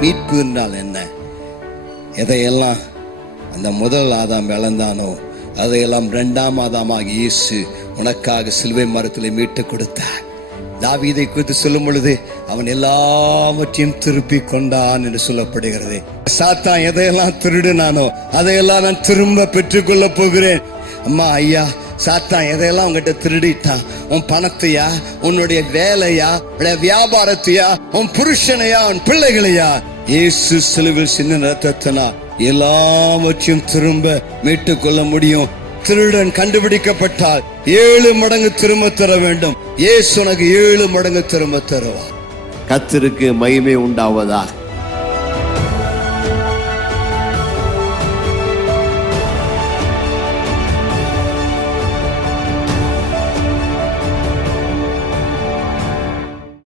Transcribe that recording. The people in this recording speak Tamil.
மீட்பு என்றால் என்ன? எதையெல்லாம் அந்த முதல் ஆதாம் இழந்தானோ அதையெல்லாம் இரண்டாம் ஆதாமாக இயேசு உனக்காக சிலுவை மரத்திலே மீட்டு கொடுத்தார். தாவீதை குறித்து சொல்லும் பொழுது அவன் எல்லாவற்றையும் திருப்பி கொண்டான் என்று சொல்லப்படுகிறது. சாத்தான் எதையெல்லாம் திருடுனானோ அதையெல்லாம் நான் திரும்ப பெற்றுக்கொள்ள போகிறேன். அம்மா ஐயா, சாத்தான் எதையெல்லாம் உங்ககிட்ட திருடிட்டான்? உன் பணத்தையா, உன்னுடைய வேலையா, வியாபாரத்தையா, உன் புருஷனையா, உன் பிள்ளைகளையா? இயேசு சிலுவையில் சின்ன ரத்தத்தினா எல்லாவற்றையும் திரும்ப மீட்டுக் கொள்ள முடியும். திருடன் கண்டுபிடிக்கப்பட்டால் 7 மடங்கு திரும்ப தர வேண்டும். இயேசு உனக்கு 7 மடங்கு திரும்ப தருவார். கர்த்தருக்கு மகிமை உண்டாவதாக.